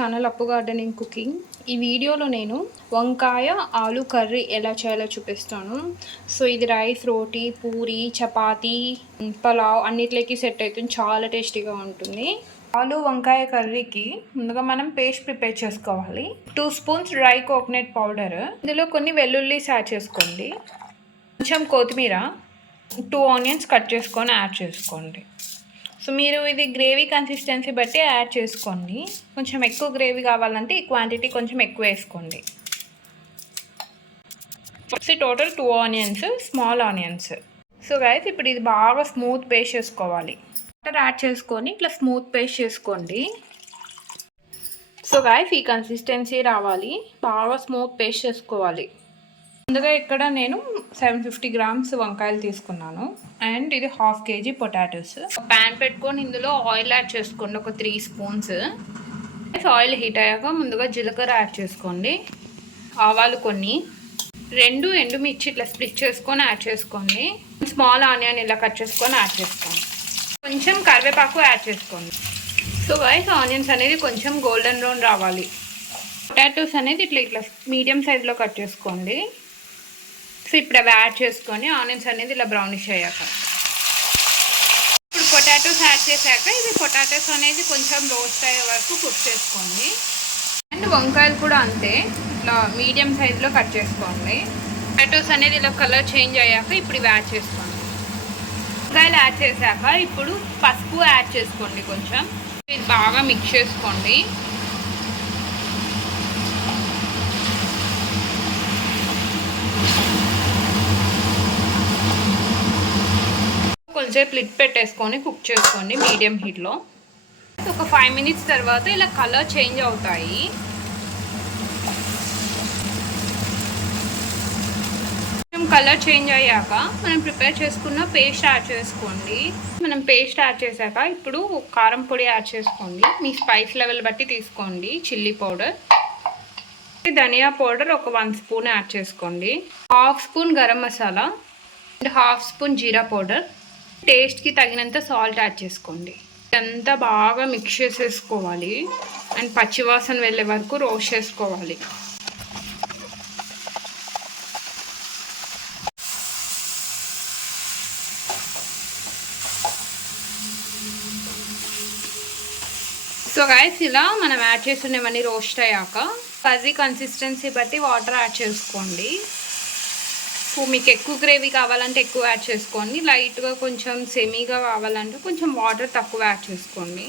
Channel అప్పు gardening cooking. ఈ వీడియోలో నేను వంకాయ ఆలు కర్రీ ఎలా చేయాలో చూపిస్తాను. సో ఇది రైస్, రోటీ, పూరి, చపాతీ, పలావ్ అన్నిట్లోకి సెట్ అవుతుంది. చాలా టేస్టీగా ఉంటుంది. ఆలు వంకాయ కర్రీకి ముందుగా మనం పేస్ట్ ప్రిపేర్ చేసుకోవాలి. 2 స్పూన్స్ డ్రై కోకోనట్ పౌడర్, ఇందులో కొన్ని వెల్లుల్లిస్ యాడ్ చేసుకోండి. కొంచెం కొత్తిమీర, 2 ఆనియన్స్ కట్ చేసుకొని యాడ్ చేసుకోండి. సో మీరు ఇది గ్రేవీ కన్సిస్టెన్సీ బట్టి యాడ్ చేసుకోండి. కొంచెం ఎక్కువ గ్రేవీ కావాలంటే ఈ క్వాంటిటీ కొంచెం ఎక్కువ వేసుకోండి. Total 2 onions, small onions. So guys ఇప్పుడు ఇది బాగా స్మూత్ పేస్ట్ చేసుకోవాలి. వాటర్ యాడ్ చేసుకొని ఇట్లా స్మూత్ పేస్ట్ చేసుకోండి. సో గైస్ ఈ కన్సిస్టెన్సీ రావాలి, బాగా స్మూత్ పేస్ట్ చేసుకోవాలి. ముందుగా ఇక్కడ నేను 750 గ్రామ్స్ వంకాయలు తీసుకున్నాను అండ్ ఇది 1/2 kg పొటాటోస్. ప్యాన్ పెట్టుకొని ఇందులో ఆయిల్ యాడ్ చేసుకోండి, ఒక 3 స్పూన్స్. ఆయిల్ హీట్ అయ్యాక ముందుగా జీలకర్ర యాడ్ చేసుకోండి, ఆవాలు కొన్ని, 2 ఎండుమిర్చి ఇట్లా స్ప్లిట్ చేసుకొని యాడ్ చేసుకోండి, స్మాల్ ఆనియన్ ఇలా కట్ చేసుకొని యాడ్ చేసుకోండి, కొంచెం కరివేపాకు యాడ్ చేసుకోండి. సో గైస్ ఆనియన్స్ అనేది కొంచెం గోల్డెన్ బ్రౌన్ రావాలి. పొటాటోస్ అనేది ఇట్లా ఇట్లా మీడియం సైజులో కట్ చేసుకోండి. సో ఇప్పుడు అవి యాడ్ చేసుకొని ఆనియన్స్ అనేది ఇలా బ్రౌనిష్ అయ్యాక ఇప్పుడు పొటాటోస్ యాడ్ చేశాక ఇది పొటాటోస్ అనేది కొంచెం రోస్ట్ అయ్యే వరకు కుక్ చేసుకోండి. అండ్ వంకాయలు కూడా అంతే, ఇట్లా మీడియం సైజులో కట్ చేసుకోండి. పొటాటోస్ అనేది ఇలా కలర్ చేంజ్ అయ్యాక ఇప్పుడు ఇవి యాడ్ చేసుకోండి. వంకాయలు యాడ్ చేశాక ఇప్పుడు పసుపు యాడ్ చేసుకోండి కొంచెం. ఇది బాగా మిక్స్ చేసుకోండి. కొంచెం లిడ్ పెట్టేసుకొని కుక్ చేసుకోండి మీడియం హీట్లో. ఒక 5 మినిట్స్ తర్వాత ఇలా కలర్ చేంజ్ అవుతాయి. కలర్ చేంజ్ అయ్యాక మనం ప్రిపేర్ చేసుకున్న పేస్ట్ యాడ్ చేసుకోండి. మనం పేస్ట్ యాడ్ చేశాక ఇప్పుడు కారం పొడి యాడ్ చేసుకోండి, మీ స్పైస్ లెవెల్ బట్టి తీసుకోండి. చిల్లీ పౌడర్, ధనియా పౌడర్ ఒక 1 స్పూన్ యాడ్ చేసుకోండి, 1/2 spoon garam masala and 1/2 spoon jeera powder, టేస్ట్కి తగినంత సాల్ట్ యాడ్ చేసుకోండి. ఇదంతా బాగా మిక్స్ చేసేసుకోవాలి అండ్ పచ్చివాసన వెళ్ళే వరకు రోస్ట్ చేసుకోవాలి. సో గైస్ ఇలా మనం యాడ్ చేస్తున్నవన్నీ రోస్ట్ అయ్యాక కర్రీ కన్సిస్టెన్సీ బట్టి వాటర్ యాడ్ చేసుకోండి. సో మీకు ఎక్కువ గ్రేవీ కావాలంటే ఎక్కువ యాడ్ చేసుకోండి, లైట్గా కొంచెం సెమీగా కావాలంటే కొంచెం వాటర్ తక్కువ యాడ్ చేసుకోండి.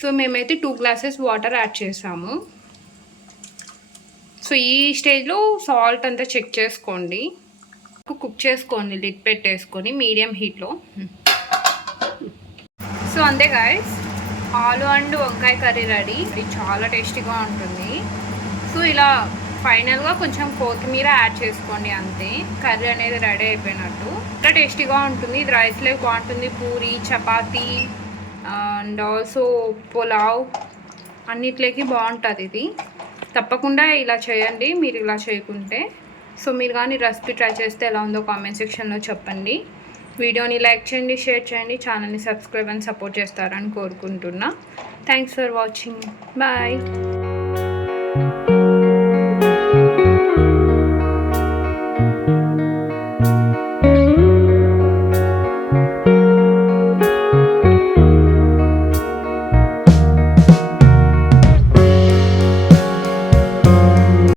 సో మేమైతే 2 గ్లాసెస్ వాటర్ యాడ్ చేసాము. సో ఈ స్టేజ్లో సాల్ట్ అంతా చెక్ చేసుకోండి, కుక్ చేసుకోండి లిడ్ పెట్టేసుకొని మీడియం హీట్లో. సో అంతే గాయస్, ఆలు అండ్ వంకాయ కర్రీ రెడీ. ఇది చాలా టేస్టీగా ఉంటుంది. సో ఇలా ఫైనల్గా కొంచెం కొత్తిమీర యాడ్ చేసుకోండి, అంతే. కర్రీ అనేది రెడీ అయిపోయినట్టు. చాలా టేస్టీగా ఉంటుంది. ఇది రైస్లో బాగుంటుంది, పూరి, చపాతీ అండ్ ఆల్సో పులావ్ అన్నిట్లోకి బాగుంటుంది ఇది. తప్పకుండా ఇలా చేయండి మీరు ఇలా చేయకుంటే. సో మీరు కానీ రెసిపీ ట్రై చేస్తే ఎలా ఉందో కామెంట్ సెక్షన్లో చెప్పండి. వీడియోని లైక్ చేయండి, షేర్ చేయండి, ఛానల్ని సబ్స్క్రైబ్ అండ్ సపోర్ట్ చేస్తారని కోరుకుంటున్నా. Thanks for watching. బాయ్.